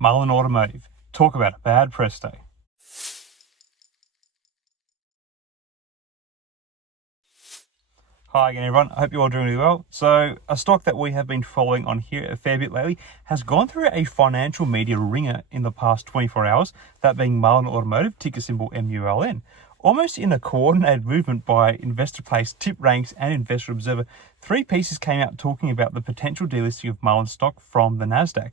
Mullen Automotive. Talk about a bad press day. Hi again everyone, I hope you're all doing really well. So a stock that we have been following on here a fair bit lately has gone through a financial media ringer in the past 24 hours, that being Mullen Automotive, ticker symbol MULN. Almost in a coordinated movement by Investor Place, Tip Ranks and Investor Observer, three pieces came out talking about the potential delisting of Mullen stock from the Nasdaq.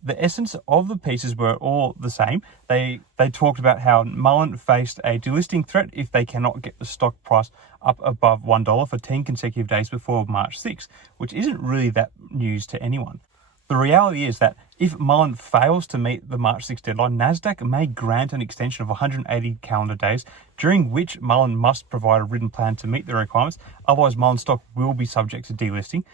The essence of the pieces were all the same. They talked about how Mullen faced a delisting threat if they cannot get the stock price up above $1 for 10 consecutive days before March 6, which isn't really that news to anyone. The reality is that if Mullen fails to meet the March 6 deadline, Nasdaq may grant an extension of 180 calendar days, during which Mullen must provide a written plan to meet the requirements. Otherwise, Mullen stock will be subject to delisting.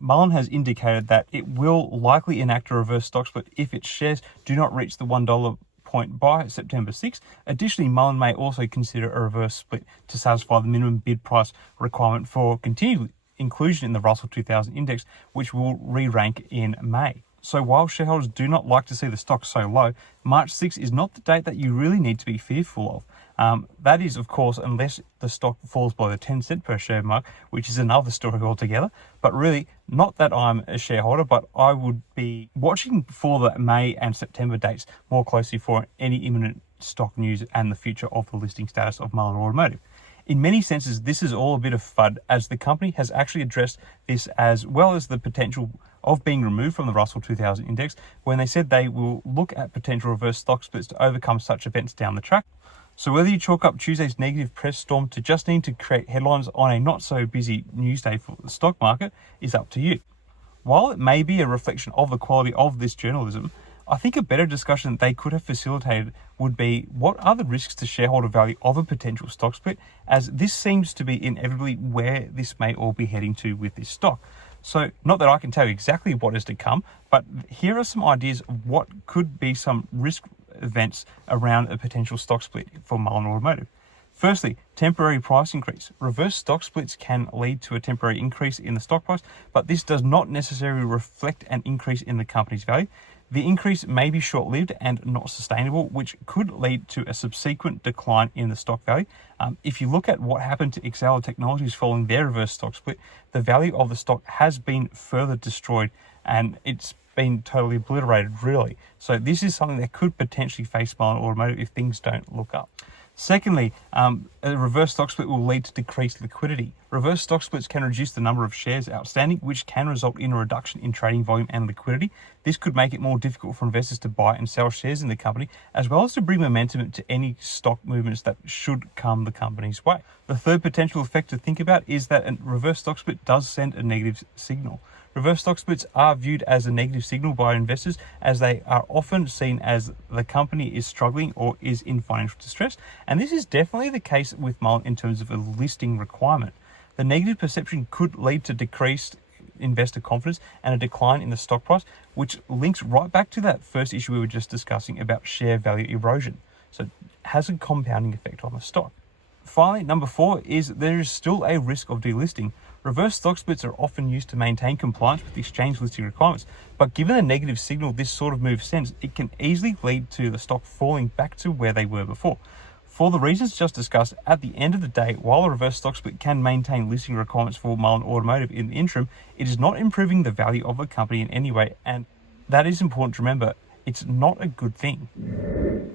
Mullen has indicated that it will likely enact a reverse stock split if its shares do not reach the $1 point by September 6. Additionally, Mullen may also consider a reverse split to satisfy the minimum bid price requirement for continued inclusion in the Russell 2000 index, which will re-rank in May. So while shareholders do not like to see the stock so low, March 6 is not the date that you really need to be fearful of. That is, of course, unless the stock falls below the 10 cent per share mark, which is another story altogether. But really, not that I'm a shareholder, but I would be watching for the May and September dates more closely for any imminent stock news and the future of the listing status of Mullen Automotive. In many senses, this is all a bit of FUD, as the company has actually addressed this, as well as the potential of being removed from the Russell 2000 index, when they said they will look at potential reverse stock splits to overcome such events down the track. So whether you chalk up Tuesday's negative press storm to just needing to create headlines on a not so busy news day for the stock market is up to you. While it may be a reflection of the quality of this journalism, I think a better discussion they could have facilitated would be, what are the risks to shareholder value of a potential stock split, as this seems to be inevitably where this may all be heading to with this stock. So not that I can tell you exactly what is to come, but here are some ideas of what could be some risk events around a potential stock split for Mullen Automotive. Firstly, temporary price increase. Reverse stock splits can lead to a temporary increase in the stock price, but this does not necessarily reflect an increase in the company's value. The increase may be short-lived and not sustainable, which could lead to a subsequent decline in the stock value. If you look at what happened to Excel Technologies following their reverse stock split, the value of the stock has been further destroyed and it's been totally obliterated, really. So this is something that could potentially face Mullen Automotive if things don't look up. Secondly, a reverse stock split will lead to decreased liquidity. Reverse stock splits can reduce the number of shares outstanding, which can result in a reduction in trading volume and liquidity. This could make it more difficult for investors to buy and sell shares in the company, as well as to bring momentum to any stock movements that should come the company's way. The third potential effect to think about is that a reverse stock split does send a negative signal. Reverse stock splits are viewed as a negative signal by investors, as they are often seen as the company is struggling or is in financial distress. And this is definitely the case with Mullen in terms of a listing requirement. The negative perception could lead to decreased investor confidence and a decline in the stock price, which links right back to that first issue we were just discussing about share value erosion. So it has a compounding effect on the stock. Finally, number 4 is there is still a risk of delisting. Reverse stock splits are often used to maintain compliance with exchange listing requirements, but given the negative signal this sort of move sends, it can easily lead to the stock falling back to where they were before. For the reasons just discussed, at the end of the day, while a reverse stock split can maintain listing requirements for Mullen Automotive in the interim, it is not improving the value of the company in any way, and that is important to remember. It's not a good thing.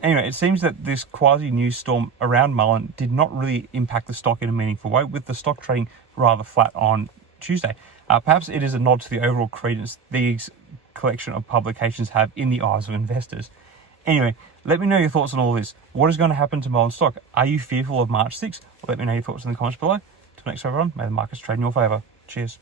Anyway, it seems that this quasi-news storm around Mullen did not really impact the stock in a meaningful way, with the stock trading rather flat on Tuesday. Perhaps it is a nod to the overall credence these collection of publications have in the eyes of investors. Anyway, let me know your thoughts on all this. What is going to happen to Mullen stock? Are you fearful of March 6? Let me know your thoughts in the comments below. Till next time, everyone, may the markets trade in your favour. Cheers.